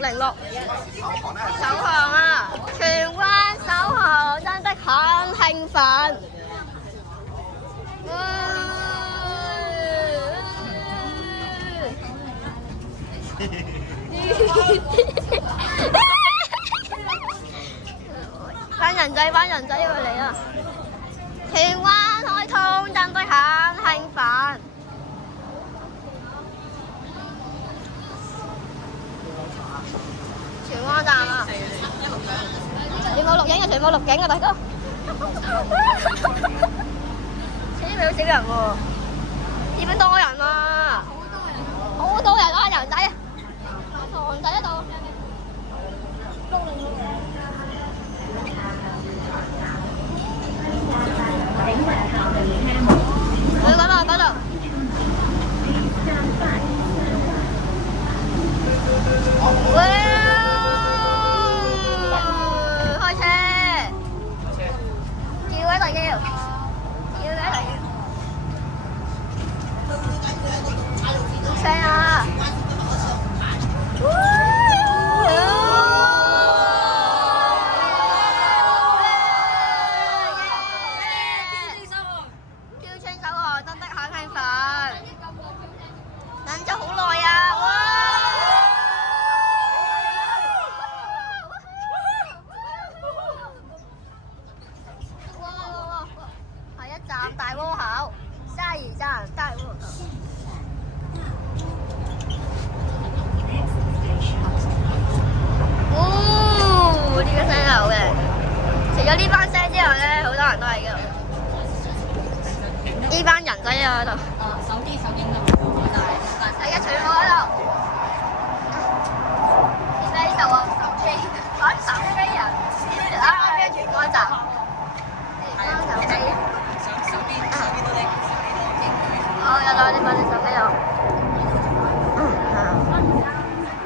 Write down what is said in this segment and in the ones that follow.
606首航啊！荃灣首航真的很興奮。班人仔要嚟啊！荃灣開通真的很興奮。荃灣站啊！你冇錄影啊？全部錄景啊，大哥！呢邊好少人喎，呢邊多人啊！好多人啊，人仔啊，堂仔喺度。去緊啊，嗰度。開車！叫啊大叫！叫啊大叫！聲啊！大窩口，32站大窩口。哦，呢個聲係好嘅。除咗呢班聲之外咧，好多人都係嘅。呢班人仔喺度。手機係啊，全部喺度。點解呢度啊？手機人。跟住嗰集。手機。有啦，你把你手機有。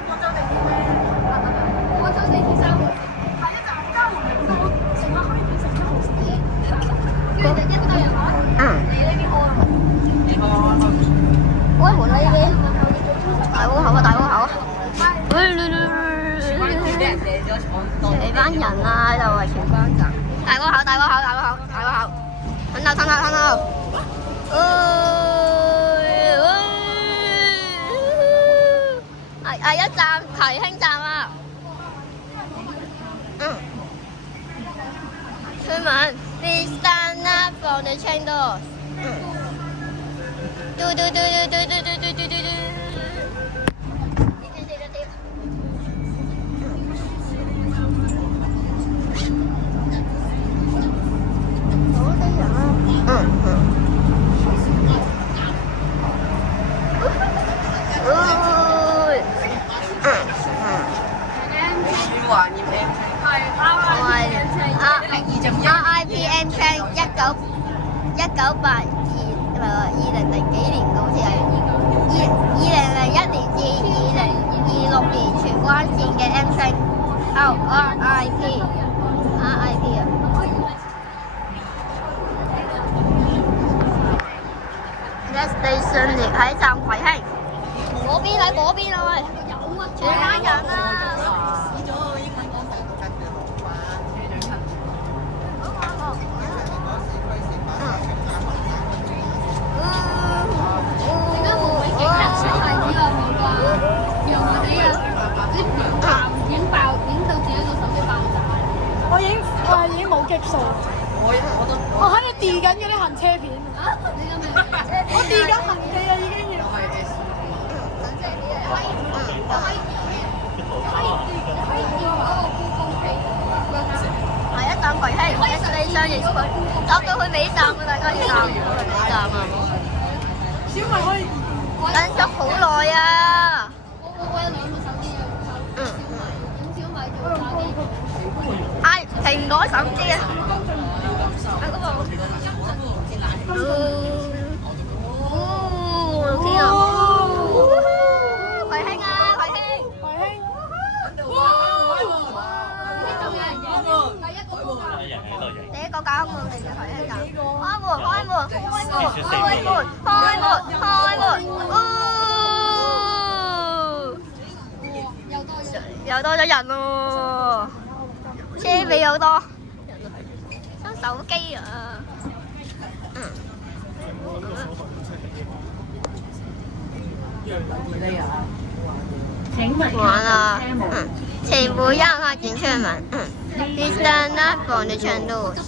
廣州地鐵咩？廣州地鐵3號線，下一站嘉門寧道，乘客可以變成1號線。跟住就1個人話：你呢邊開啊？你開門啦呢邊。大窩口啊！大窩口啊！你班人啊喺度啊！荃灣站。大窩口！等候。一站葵興站啊！出門 ，Please stand up for the train doors。嘟。好啲人啊！RIPM train 19822000幾年好似係2001年至2026年荃灣線嘅 M train。RIP 啊！Next station 喺站葵興，嗰邊喺嗰邊啊喂，全班人啊！我已經冇激數，我喺度調緊嗰啲行車片，我調緊行記啊已經要。下一站葵興，你上完走到去尾站啊！大家要站尾站啊！小米可以等咗好耐啊！我有2部手機啊，小米做打機。蘋果手機啊！天啊！葵興啊！葵興！第一個搞門嚟嘅葵興站，開門！又多咗人咯，車尾好多，收手機啊！完了，请不要靠近车门。Please stand up on the train doors。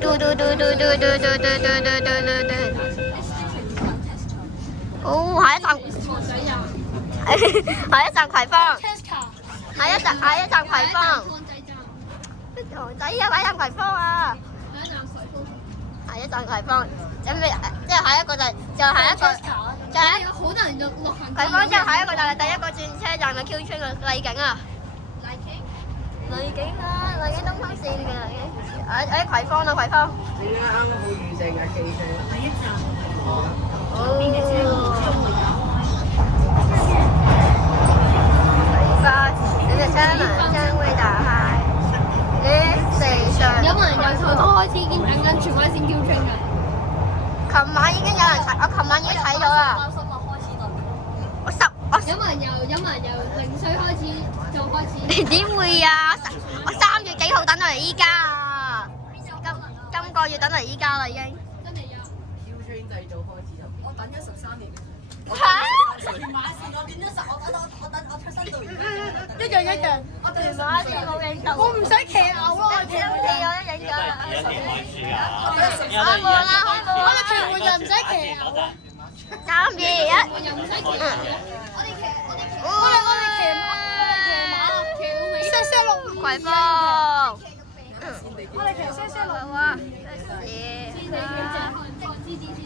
嘟嘟嘟嘟嘟嘟嘟嘟嘟嘟嘟。哦，下一站，下一站葵芳，下一站葵芳。仔啊，下一站葵芳啊！下一站葵芳，準備即係下一個就下一個。有好多人就落行。葵芳之後下一個就係第一個轉車站嘅 Q 村嘅麗景啊！麗景啊，麗景東涌線嘅麗景。喺葵芳啊，葵芳。點解啱啱好預正嘅 Q 村？第一站。哦。葵芳，你嘅車門將會打開。This station。有冇人由頭都開始已經等緊荃灣線 Q 村㗎？琴晚已經有人睇，我琴晚已經睇咗啦。有冇人由0歲開始就開始？點會啊！我3月幾號等到嚟依家啊！今個月等嚟依家啦已經。真係有。Q 村製造開始就。我等咗13年。嚇！屯馬線我點咗我出生到而家。一樣。我屯馬線冇影到。我唔使騎牛咯，我騎我都影咗啦。開門啦，開門！我哋屯門就唔使騎牛。3、2、1。又唔使騎。我哋騎馬，騎6。葵芳。我哋騎車6。哇！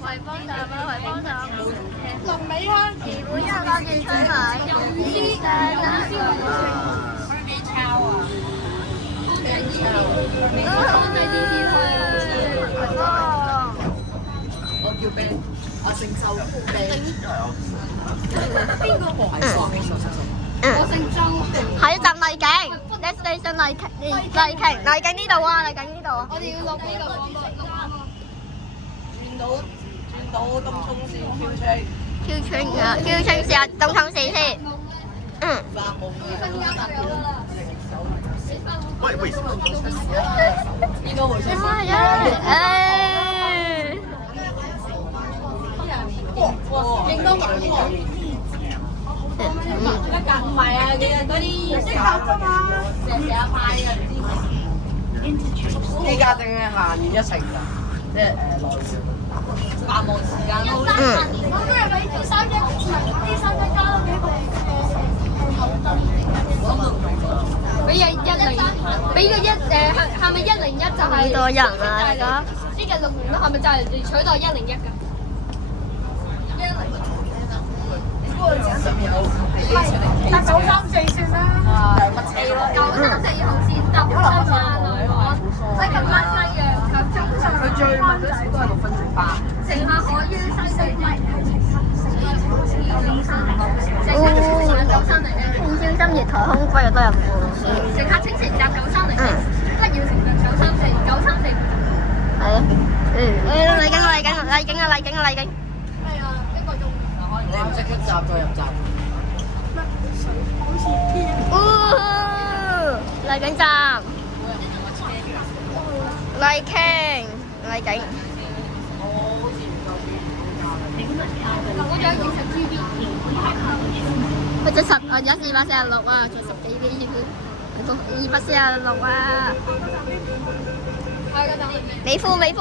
葵芳站啊，葵芳站。龍尾香。前門一個轉車門。我叫 Ben，我姓周 Ben。邊個黃係黃？我姓周。下一站麗景 ，Next station 麗景呢度啊，麗景呢度啊。我哋要落呢度落。轉到東涌線 Q 村。Q 村嘅 Q 村試下東涌線先。喂，為什麼？應該會出現。應該會出現。唔係啊，嗰啲成日派嘅，唔知。依家淨係行完一程㗎，即係內繁忙時間都。我今日俾啲3一加多幾個俾個係咪101就係？好多人啊！而家呢個6年係咪就係取代101㗎？搭934算啦。934號線搭9啊，西九灣西嘅佢最慢嗰時都係6分鐘8。乘客可於西隧站天朝深月台空飛又多人喎。乘客請乘搭930，不要乘搭934。係啊。麗景。係啊，1個鐘。你唔識出閘再入閘。麗景站。麗景。我仲有20 GB。佢只有246啊，仲10幾 GB 246啊。美孚呢度，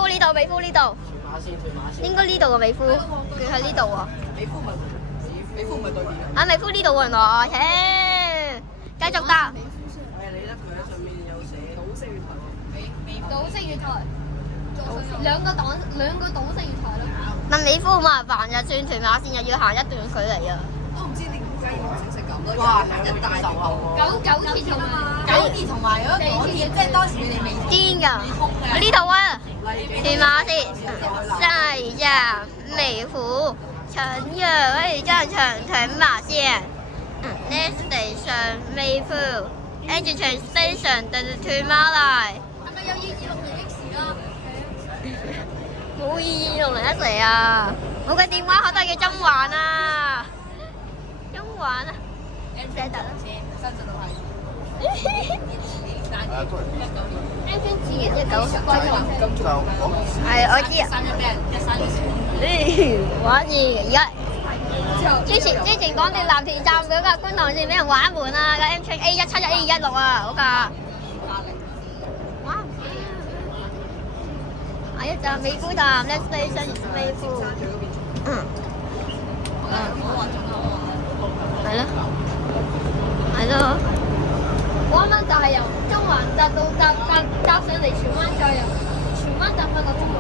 屯馬線。應該呢度啊，美孚，佢喺呢度喎。美孚唔係對面啊。啊，美孚呢度喎，原來，繼續搭。係你得佢喺上面有寫島式月台。島式月台，兩個島式月台咯。問美孚好麻煩嘅，轉屯馬線又要行一段距離啊。都唔知點解要整成咁咯。哇，係一大頭後喎。九鐵同埋嗰啲，即係當時你哋未癲㗎，呢度啊，屯馬線，西站美孚，城陽可以站屯馬線。Next station 美孚 ，Entrance station 屯馬嚟。係咪有2260X 啦？冇2260X嚟啊！我嘅電話號碼叫中環啊，中環啊。捨得啦。深圳都係。M 圈自己19關咗係我知啊。玩完而家之前講定藍田站嗰架觀塘線俾人玩滿啦，個 M train A171 A216啊嗰架。玩唔知啊！下一站美孚站 ，Next station is 美孚。係咯，係咯。我啱啱就係由中環搭上嚟荃灣，再由荃灣搭翻個中環。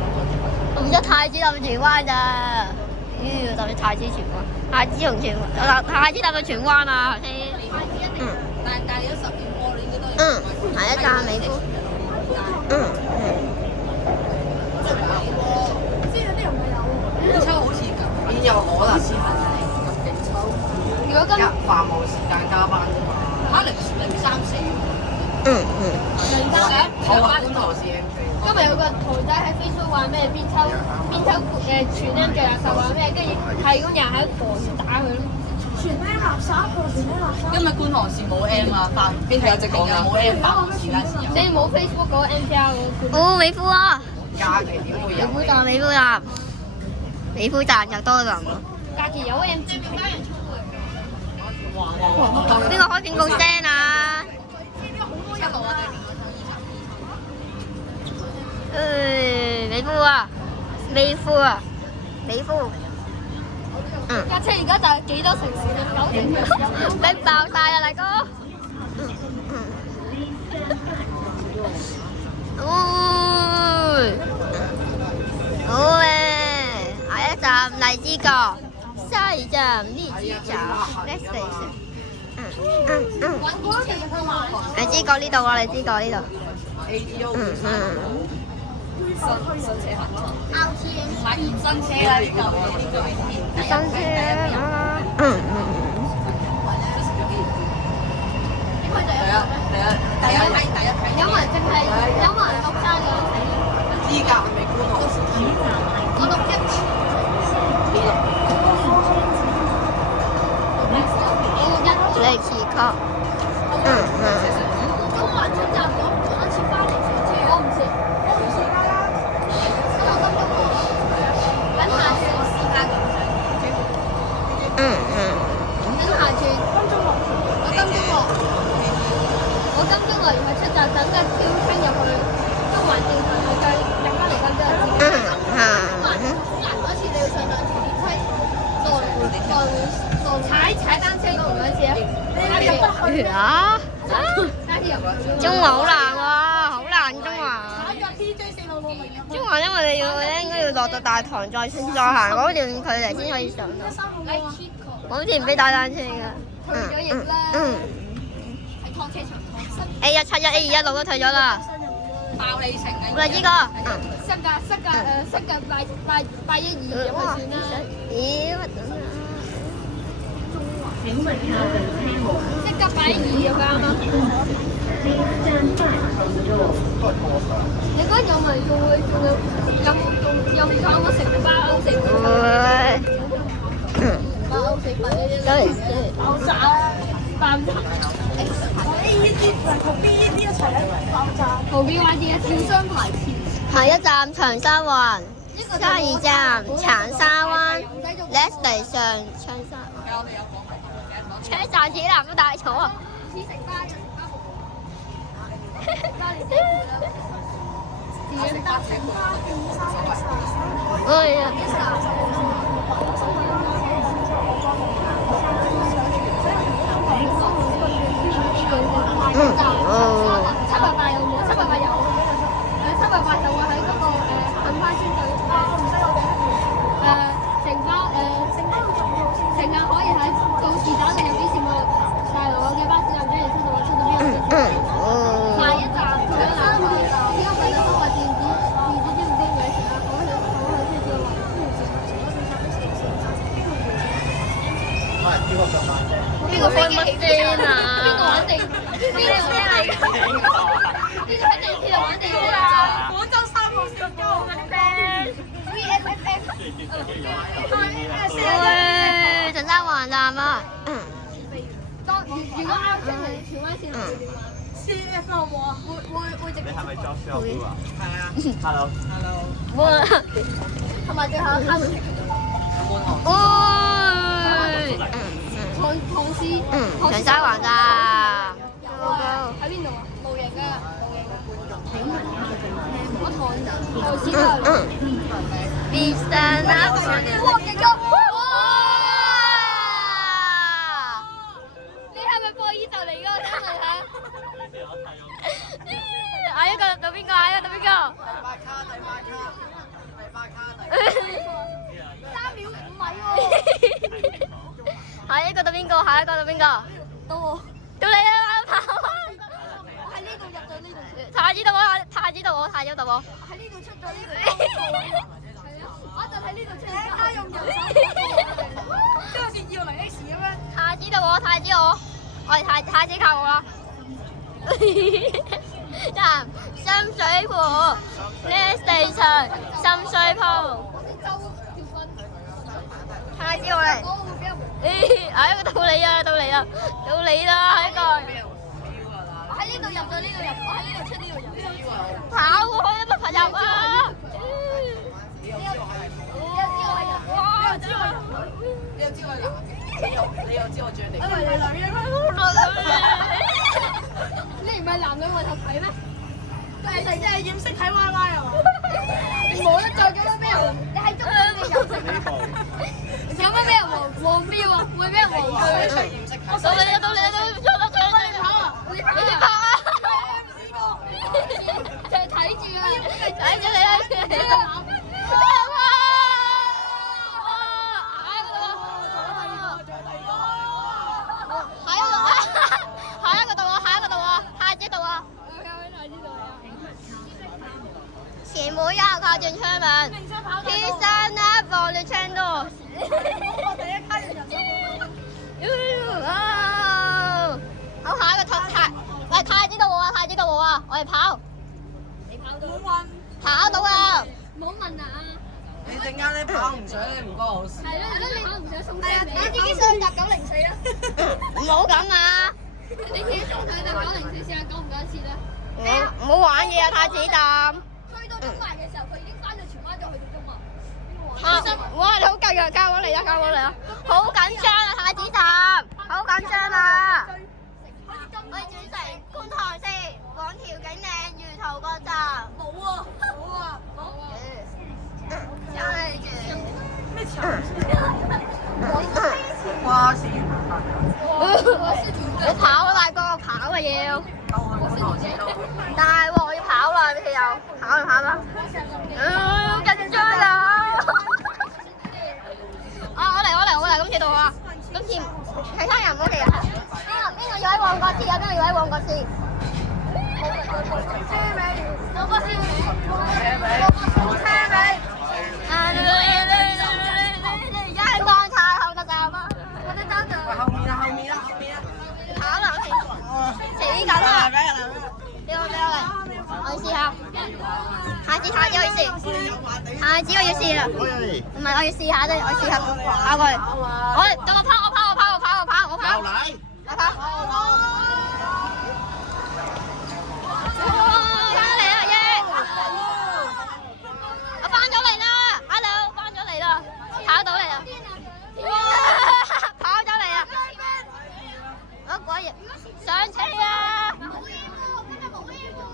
唔得太子搭去荃灣咋？搭去太子荃灣，太子同荃灣，太子搭去荃灣啊頭先。但係有10年過年嘅都。下一站美孚。知有啲人咪有喎。秋好似咁，邊有可能係咁勁抽？如果今繁忙時間加班啫嘛。嚇034。我話觀塘線。今日有個徒弟喺 Facebook 話咩邊抽全恩最垃圾話咩，跟住係咁人喺狂打佢咯。全咩垃圾？全咩垃圾？今日觀塘線冇 M 啊，邊度有隻講啊？冇 M 繁忙時間先有。你冇 Facebook 嗰個 MPR 嗰個。哦，美孚啊！假期點會有？美孚站，美孚站，美孚站又多人喎。假期有 MG。邊個開片告聲啊？美孚啊，美孚啊，美孚。架車而家就係幾多城市啊？9成。逼爆晒啊，大哥！好誒，下一站荔枝角，下一站荔枝角 ，next station。荔枝角呢度啊，荔枝角呢度。買現新車啦，呢個新車啊！第一睇。有冇人淨係有冇人錄晒兩睇？資格未觀塘線。我錄一次。荔枝角。中環出站講一次翻嚟上車，我唔知。等下次試下咁樣。等下次。我金鐘樂園去出站，等架超車入去中環正常去再入翻嚟金鐘樂園。中環難嗰次你要上兩條電梯，踩單車嗰兩次啊！啊！單車入去。中環好難喎，好難中環。踩架 TJ 466嚟㗎。中環因為你應該要落到大堂再行嗰段距離先可以上到。我好似唔俾打單車㗎。退咗役啦。喺劏車場。A171 A216都退咗啦。爆你城啊！荔枝角。新界812入去算啦。咦？乜等啊？新界812入去啱啱。你嗰日有咪仲有冇食包歐食？包歐食品呢啲爆炸啦！爆炸。A 同 B 呢一齊咧爆炸。後邊玩啲互相排斥。下一站長沙灣，下一站長沙灣 ，next station 長沙。車站指南都大坐啊！哎呀！788有冇？788有。788就會喺嗰個杏花村對。乘客可以喺到時打到入邊線路大樓嘅巴士站，跟住出到邊個線？下一站去咗南灣，因為都話電子知唔知咩事啊？講去先至話。邊個飛機起飛啊？邊個玩地？邊個咩嚟㗎？呢個係地鐵度玩地鐵啊！廣州3號線交我嗰啲 friend。喂，長沙灣站啊！出嚟荃灣線係點啊 CF 好冇啊？會直你係咪 Joshua 啊？係啊 Hello。 ，Hello。哇！同埋最後一卡會食唐詩，長沙灣咋？喺邊度啊？露營啊！我唐詩都係。必勝啦！哇！勁咗！哇！你係咪播依就嚟㗎？我想問下。下一個到邊個？下一個到邊個？3秒5米喎。下一個到邊個？下一個到邊個？到我。到你啦！跑啊！我喺呢度入到呢度。太子到我，太子到我，太子到我。喺呢度出咗呢度。我就喺呢度出。家用人手。即係好似要嚟 X 咁樣。太子到我，太子我，我係太子靠我啦。站深水埗 ，Next Station 深水埗。太子我嚟。下一個到你啊，到你啊，到你啦，下一個。我喺呢度入到呢度入，我喺呢度出呢度入。跑開啊，乜朋友啊！你又知我係人？哇！你又知我男嘅，你又知我最你。因為你女嘅咩？你唔係男女混合體咩？你成日染色睇 Y Y 啊嘛？冇得再叫咩人？你係中意嘅油色啊？有乜咩人黃標啊？會咩人黃標？到你啦，到你啦，到你啦，到你啦！跑啊！你跑啊！就係睇住啊！睇住你啦！下一個到我，下一個到我，太子到我。前門右靠近窗門，天生啦，放你窗度。我第一卡用人手。好，下一個太子到我啊，太子到我啊，我哋跑。冇運。跑到啊！唔好問啊！你陣間咧跑唔上咧，唔關我事。係咯，你跑唔想送係啊，車我自己上搭904啦。唔好咁啊！你自己送佢搭904試下趕唔趕得切咧？唔好玩嘢啊，太子站。去到中環嘅時候，佢已經翻到荃灣咗，去到中環。哇！你好勁啊，交我嚟啦，交我嚟啦！好緊張啊，太子站，好緊張啊！我哋轉乘觀塘線往調景嶺魚頭角站。冇啊！冇啊！跟住咩潮？花市我跑啊，大哥，我跑啊要。大鑊，我要跑啦，你哋又跑就跑啦。緊張啊！我嚟，今次到我啊！今次其他人唔好嚟啊！邊個要喺旺角試啊？邊個要喺旺角試？車尾，旺角試。車尾。香港茶後特站啊！我哋等陣。後面啊！跑啦，死緊啊！俾我嚟，我要試下。太子我要試，太子我要試啦。唔係我要試下啫，我試下跑過去。我跑。牛奶。我跑。翻嚟啦，耶！我翻咗嚟啦 ，hello， 翻咗嚟啦，跑到嚟啦。跑咗嚟啦！我果然上車啊！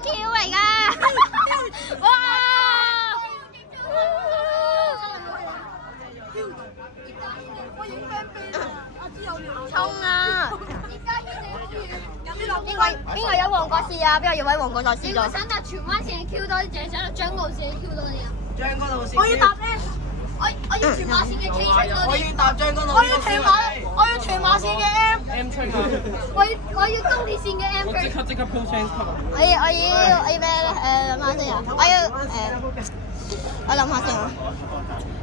跳嚟㗎！哇！衝啊！邊個有旺角試啊？邊個要喺旺角再試咗？想搭荃灣線 Q 多啲，定係想搭將軍澳線 Q 多啲啊？將軍澳線。我要搭 M。我要荃灣線嘅 K 出多我啲。要搭將軍澳。我要屯馬線嘅 M。M 出啊！我要東鐵線嘅 M 出。即刻 po change 我要咩咧？諗下先啊！我諗下先啊！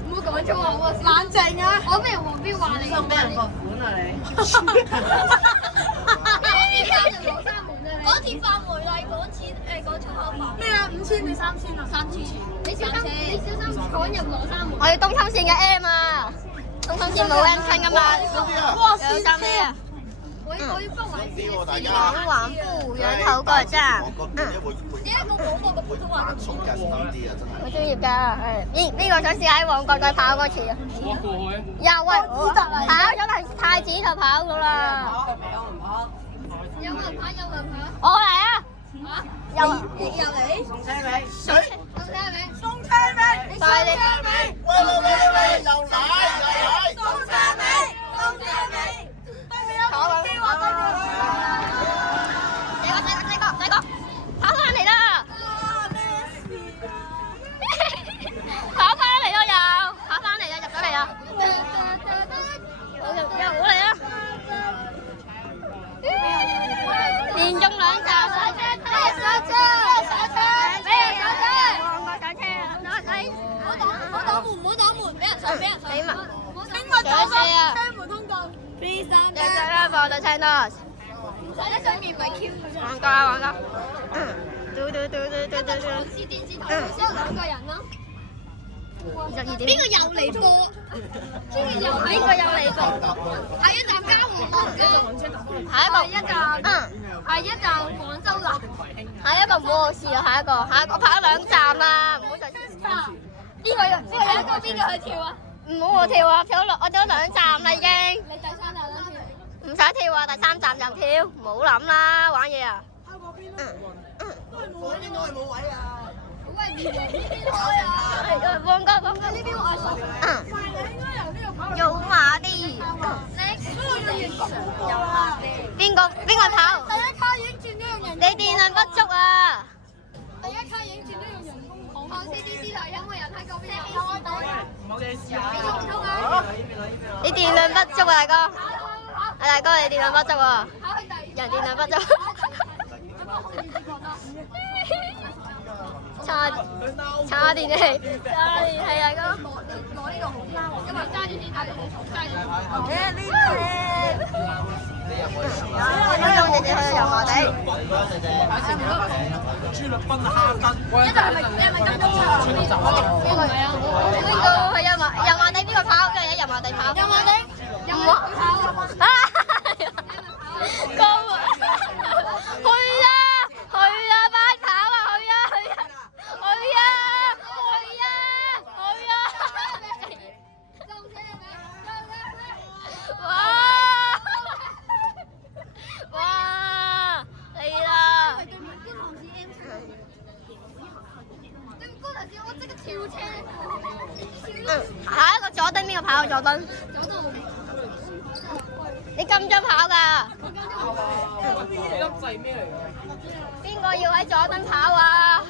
唔好講粗口啊！冷靜啊！我咩黃標話你？收俾人罰款啊你！嗰次發霉啦，嗰次講粗口法。咩啊？5000定3000啊？3000。你小心闖入羅生門。我要東涌線嘅 M 啊！東涌線冇 M 親㗎嘛？哇！有心咩啊？我要北環線。往環富源頭嗰站。點解我講我嘅普通話咁重要？好專業㗎，係邊個想試喺旺角再跑嗰次啊？我過去。又喂，跑咗嚟太子就跑到啦。有冇人跑？有冇人跑？我嚟啊！嚇？又又嚟？送車尾。送車尾？送車尾。快啲！喂，又嚟。送車尾！送車尾！對面有個機喎，對面。仔哥，跑翻嚟啦！跑翻嚟咯又，跑翻嚟啦，入咗嚟啦！我嚟啦！連中兩站上車，上車！唔好擋門，俾人上，俾人上。你嘛？上車啊！車門通告。Please 上車。上車放到車多。唔使喺上面咪 Q 佢啫。旺角。嘟。電視台先有兩個人咯。 22點。邊個又嚟播？邊個又嚟播？下一站嘉禾，下一站廣州南。下一個唔好我試啊！下一個我跑兩站啦，唔好再試。邊個去跳啊？唔好我跳啊！我跳咗兩站啦已經。你第三站啦跳。唔使跳啊！第三站就跳，唔好諗啦，玩嘢啊！我應該係冇位啊！喂，呢邊開啊！旺角呢邊我熟。油麻地。邊個跑？第一卡已經轉咗用人你電量不足啊！第一卡已經轉咗用人工旁 CDC 台有冇人喺嗰邊有？有啊，你電量不足啊，大哥！大哥你電量不足喎，人電量不足。叉電器，大哥。攞呢個好啲，因為揸住先睇到好重，揸住。分鐘直接去油麻地。朱律賓蝦筋。一陣係咪金鐘場？邊個啊？邊個去油麻地？邊個跑？跟住喺油麻地跑。油麻地，唔好啊！高啊！去啊！快跑啊！去啊！哇！嚟啦！我即刻跳車。下一個佐敦邊個跑？佐敦。你金鐘跑㗎？你粒掣咩嚟㗎？邊個要喺佐敦跑啊？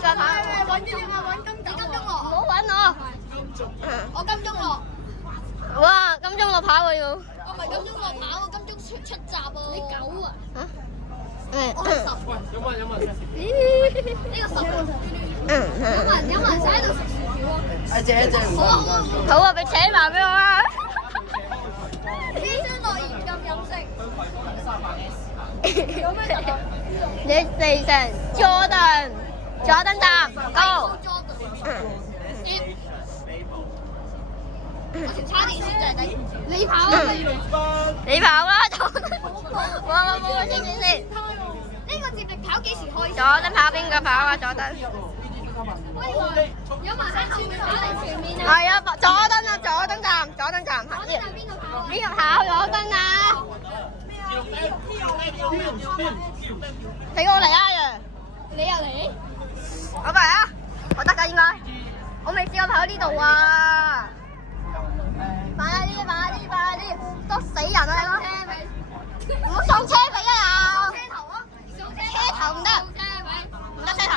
再跑。揾金鐘唔好揾我。我金鐘落。哇！金鐘落跑喎要。我唔係金鐘落跑，我金鐘出閘喎。你9啊？我係10。有冇人？呢個10啊。有冇人喺度食薯條啊？阿姐唔該。好啊，俾扯埋俾我啊！醫生樂嚴禁飲食。你Station Jordan站 Go。我條叉電線就係等你跑啊！你跑啦，冇先。呢個接力跑幾時開？佐敦跑邊個跑啊？佐敦。有埋喺後面跑嚟前面啊！係啊，佐敦站。邊度跑啊？邊個跑佐敦啊？俾我嚟啊！你又嚟？我嚟啊！我得㗎應該。我未試過跑呢度啊！快啲，多死人啊！唔好送車尾啊！車頭啊！車頭唔得，唔得車頭。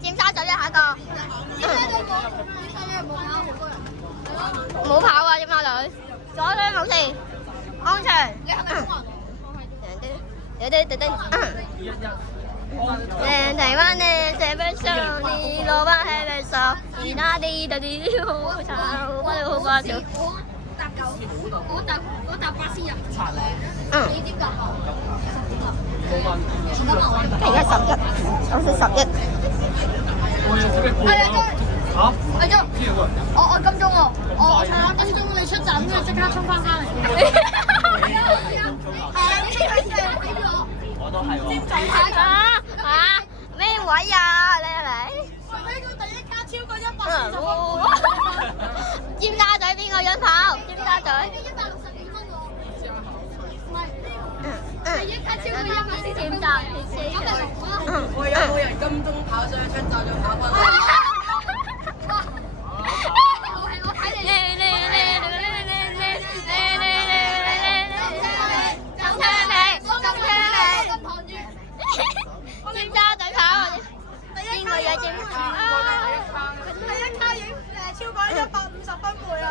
尖沙咀下一個。唔好跑啊！尖沙咀。左腿冇事，安全。你係咪中環？在台灣的這邊上，你羅巴喺邊上，其他啲的啲好吵，我哋好掛住。搭9我搭巴士入。嗯。你點搭？而家11，我先11。係啊，係咗。我金鐘喎，我睇下金鐘你出站，跟住即刻衝翻嚟。係啊，你呢個係邊個？我都係喎。咩位啊？你嚟？我呢個第一卡超過140分。尖沙咀邊個想跑？尖沙咀。162分喎。唔係第一卡超過140分。尖沙咀。喂，有冇人金鐘跑上去出站再跑翻嚟？我睇你。尖沙咀跑啊！邊個有尖？第一卡已經超過150分貝啊！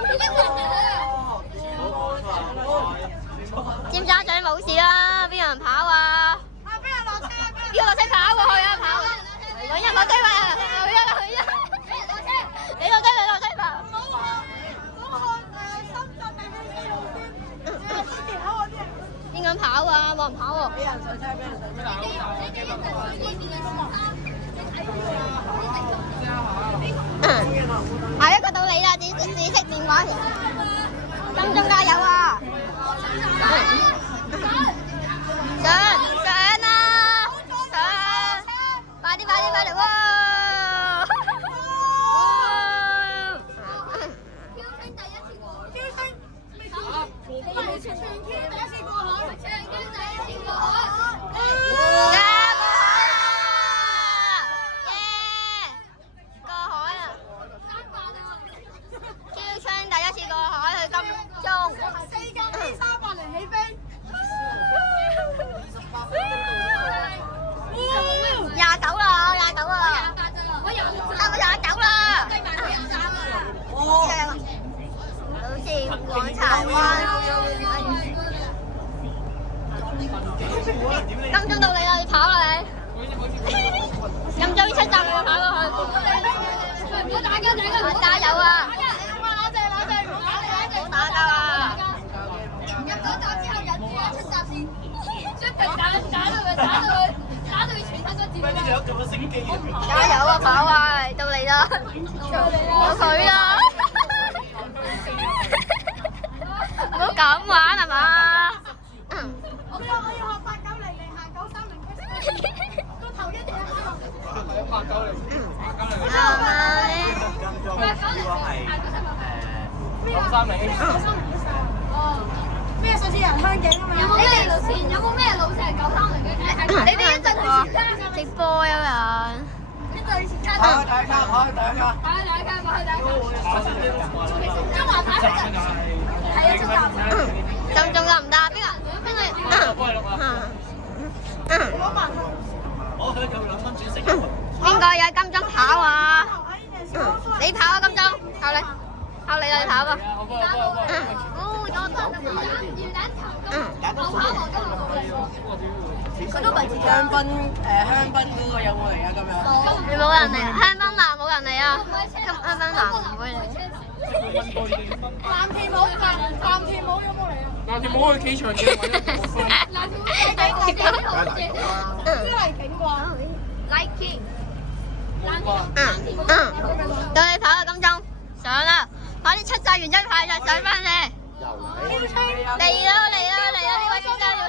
尖沙咀冇事啦，邊有人跑啊？邊人落車？邊個落車跑過去啊？跑！揾人落車跑，去啊！你落車跑。邊個跑啊？冇人跑喎。俾人上車，俾人上車。下一個到你啦，紫色電話條。金鐘加油啊！上啊！上！快啲！哇！廣柴灣，金鐘到你啦，你跑啦你！金鐘出站你要跑過去，唔好打交，加油啊！唔好打交啊！入咗站之後忍住啦，出閘先，將佢打到佢全身都字。加油啊！跑啊！到你啦！到佢啦！唔好咁玩係嘛？我要學8900行930個頭一定要咩數字人香景啊嘛？有冇咩路線？有冇咩路線係930嘅？你邊直播？直播有人。跑去第一卡，跑去第一卡。中華牌係啊，出站。仲得唔得？邊個？邊個有金鐘跑啊？你跑啊，金鐘，靠你啦，你跑吧。佢都唔係香檳嗰個有冇嚟啊？今日冇人嚟，香檳男冇人嚟啊！香檳男唔會嚟。藍田冇有冇嚟啊？藍田冇去企場嘅，嚟景啩 Liking。到你跑啊，金鐘，上啦！快啲出晒完之後派晒上翻嚟。嚟啦！呢位先生要。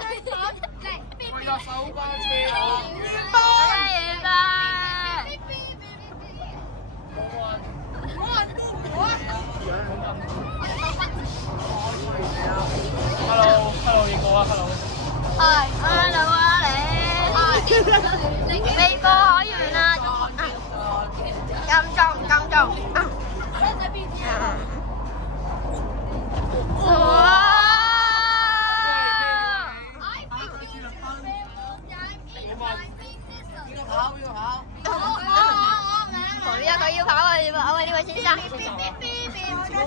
我有手班車啊！預備。Hello，你過啊 ，Hello。係，Hello啊你。未過海員啊！金鐘。哇！佢要跑啊！呢位先生。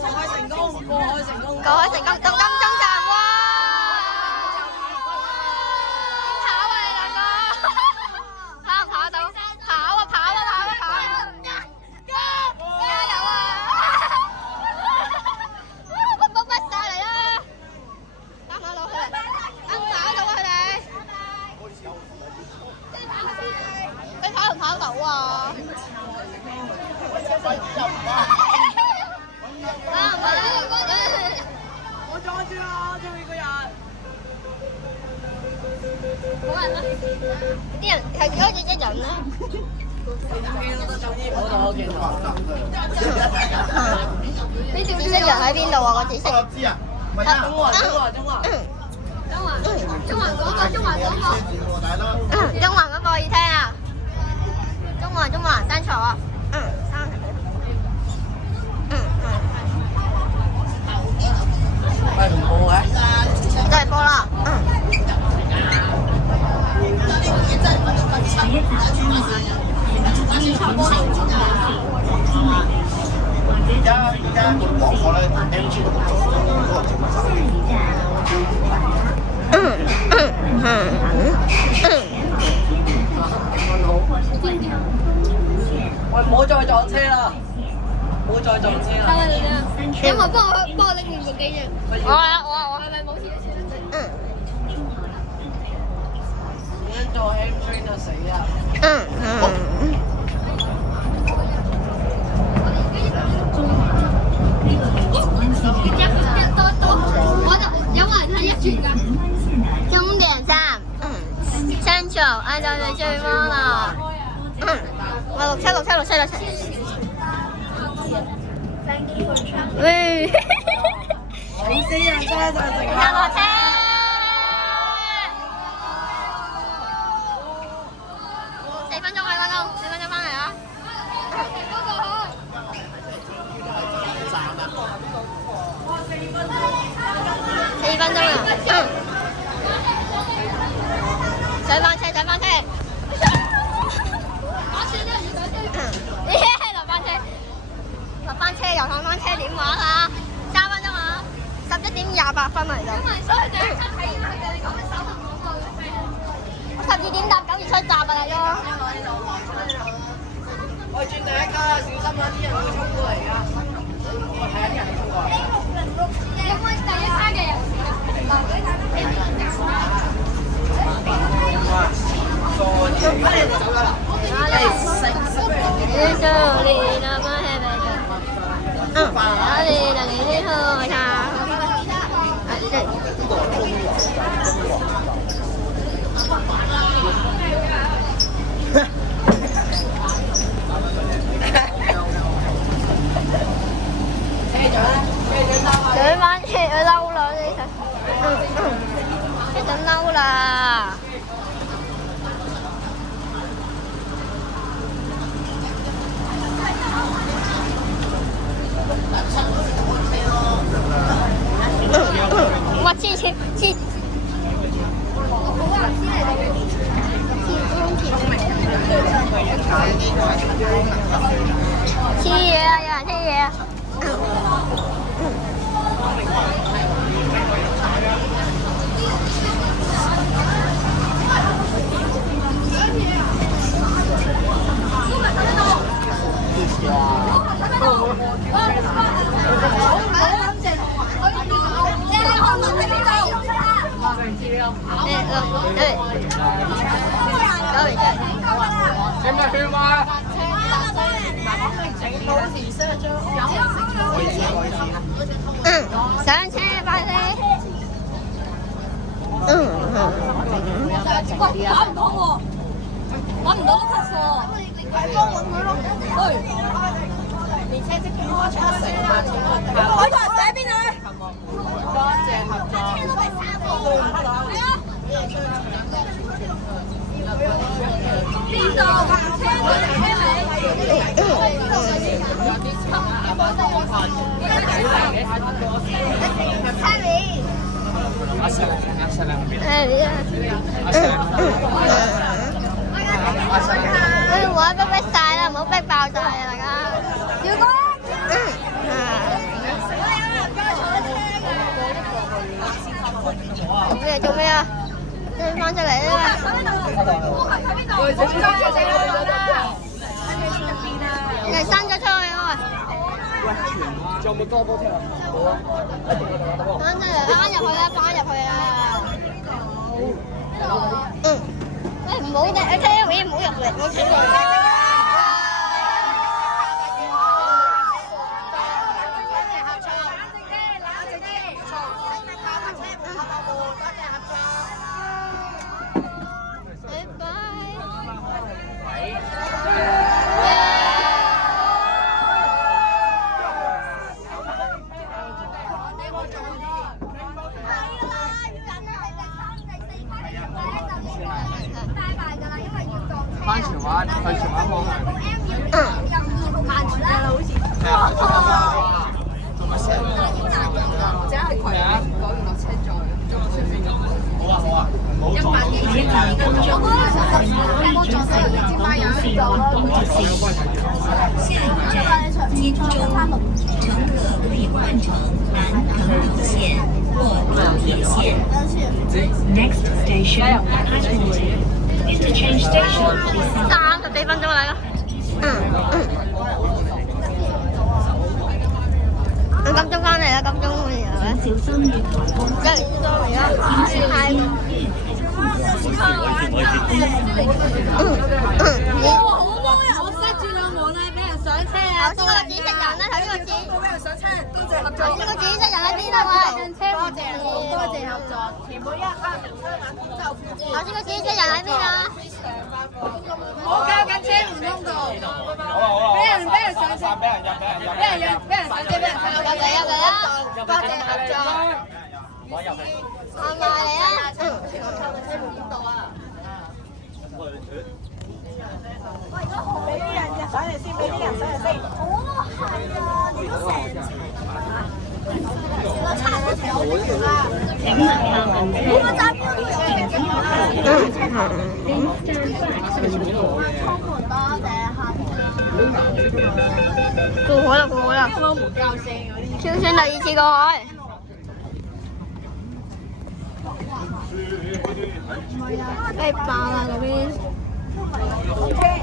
過海成功，到金鐘站哇！點跑啊你兩個？跑唔跑到？跑啊！啊？我阻住啦，仲有個人。好人啦，啲人係幾多隻一人咧？呢條紫色人喺邊度啊？個紫色。中環嗰個。中環嗰個要聽啊！中環單坐啊！喂，唔好嘅。真係波啦！而家佢講過咧 ，MG 嗰個做嗰個整晒。喂，唔好再撞車啦！唔好再撞車啦！有冇幫我拎完部機啫？我係咪冇事？唔好做 M3 就死啦！有冇人睇一轉㗎？終點站，三九，按照你追夢啦。我6767676。喂，死人真係就係食下落車。4分鐘啊，翻工，4分鐘翻嚟啊。4分鐘啊！上翻車。落翻車又上翻車點玩啊？3分鐘啊！11:28嚟到。所以第一出睇佢哋講嘅手行廣告嘅聲。 12點搭9月7站啊，嚟咗。喂，轉第一卡啊！小心啊！啲人會衝過嚟㗎。係啊，啲人衝過嚟。有冇第一卡嘅人？上翻車佢嬲啦，呢一陣嬲啦。哇！黐黐。黐嘢啊！有人黐嘢啊！有冇去嗎？上車快啲！喂，打唔到喎，揾唔到碌卡喎，幫揾佢咯。喂，連車即刻開出嚟啦！我台寫邊啊？多謝合作。車都未3個，係啊。邊度？車尾車尾。阿 Sir，我逼晒啦，唔好逼爆晒啊！大家。姚哥。做咩啊？追翻出嚟啊！你係伸咗出去啊！仲有冇多波踢啊？冇啊！翻出嚟，翻入去啦，翻入去啦！喂，唔好嘅，車尾唔好入嚟，唔好出嚟。翻荃灣去荃灣方向。慢住啦，好似。係啊，仲有啊，仲有成。或者係佢講完落車再出邊咁。好啊好啊，唔好撞。我撞死人哋尖巴人就咯。下一站金鐘，乘客可以换乘南港島線或地鐵線。Next station, Admiralty. Interchange station, please. 34分鐘嚟咯。我金鐘翻嚟啦，金鐘會有咧。小心月台風。即係 sorry 啦，太我塞住個門啊，俾人上車啊！頭先嗰個紫色人咧，頭先個紫，俾人上車，多謝合作。頭先個紫色人喺邊啊？喂，多謝合作，前每一刻停車眼觀就附近。頭先個紫色人喺邊啊？我交緊車門通道，俾人上車，俾人上車，俾人上車，入嚟啊！多謝合作。我埋嚟啊！俾啲人上嚟先，俾啲人上嚟先。哦，係啊，你都成我差唔多條啦。我個站標都有嘅。過海啦，過海啦！開門交聲嗰啲。挑選第2次過海。雞爆啊嗰邊！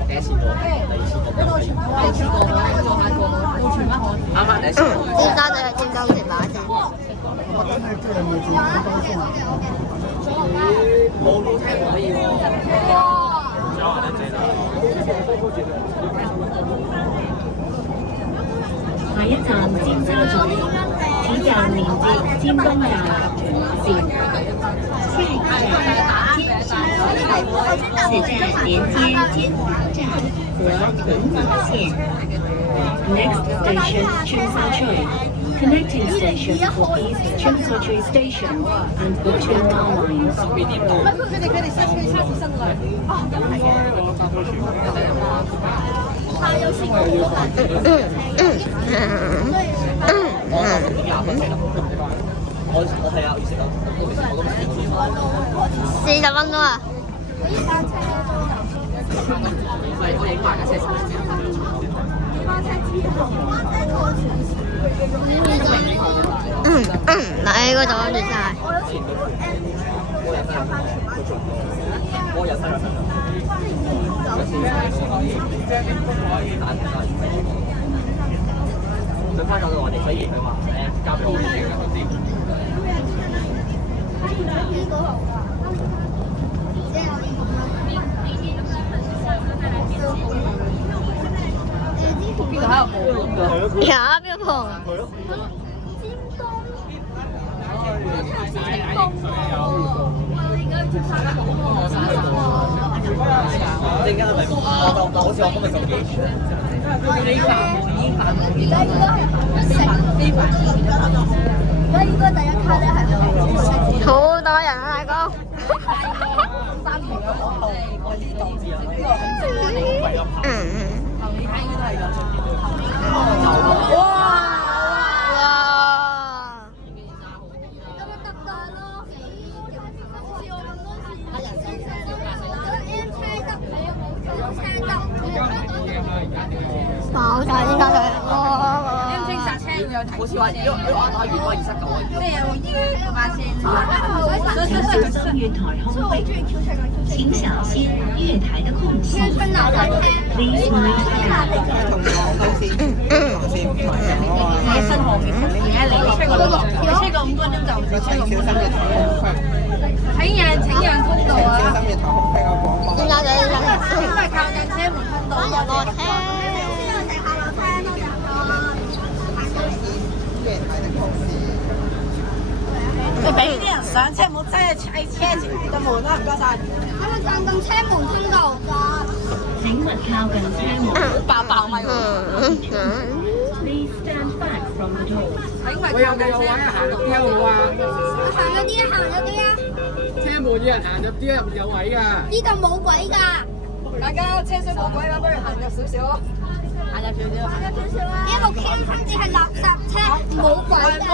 第一次過，第二次過，第一次過海，做下過海，到荃灣海。啱啱第一次過。尖沙咀係尖東食馬先。冇聽可以喎。下一站尖沙咀，此站連接尖東站及屯馬線。下一站尖沙咀，此站連接尖東站和屯馬線。Next station, Cheung Connecting station for East Cheung Station and the Tuen-Ma lines. 佢哋塞住新來。哦，咁係嘅。有時我係啊，40分鐘啊！嗱，嗰度跟住晒。我有新佢翻到我哋，所以佢話交俾我哋邊度喺度報㗎？有邊個棚？陣間咪我好似我今日做幾次而家應該係非凡。而家應該第一卡咧係好多人啊，大哥！三條有我後我呢度，呢個紅色啦，後面睇應該都係有。哇！咁咪得㗎咯。好似我咁多次，M 車得，冇車得。爆晒尖沙咀！哇！ M 青煞車有提。好似話如果打完可以塞九啊。咩有1八線？小心月台空隙，請小心月台的空隙。Please mind the gap。你新航其實你而家你車個5分鐘就唔止車個5分鐘。請讓通道啊！尖沙咀，因為靠近車門通道。有落車。你俾啲人上車，唔好擠喺車前面嘅門啦，唔該晒。咁咪站近車門通道㗎。請勿靠近車門。爆咪喎！ Please stand back from the door。請勿靠近車門。行入邊好啊！行咗啲啊，行咗啲啊。車門有人行入啲有位㗎。呢度冇位㗎。大家車水馬鬼啦，不如行入少少啊！行入少少。呢個 Q 三只係垃圾車，冇鬼㗎。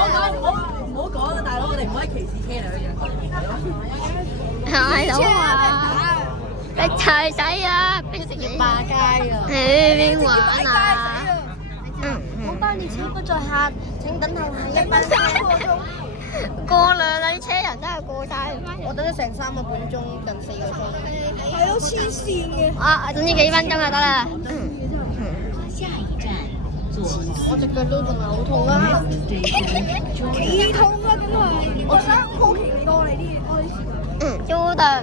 唔好講啊，大佬，我哋唔可以歧視車輛嘅。係佬啊！逼齊仔啊！逼食嘢霸街啊！去邊玩啊？我班列車不在下，請等候下一班車。過兩輛車人真係過晒。我等咗成3個半鐘，近4個鐘。係咯，黐線嘅。啊，總之幾分鐘就得啦。下一站，坐我隻腳都仲係好痛啊！幾痛啊，咁係。我想好奇過嚟啲嘢。Jordan，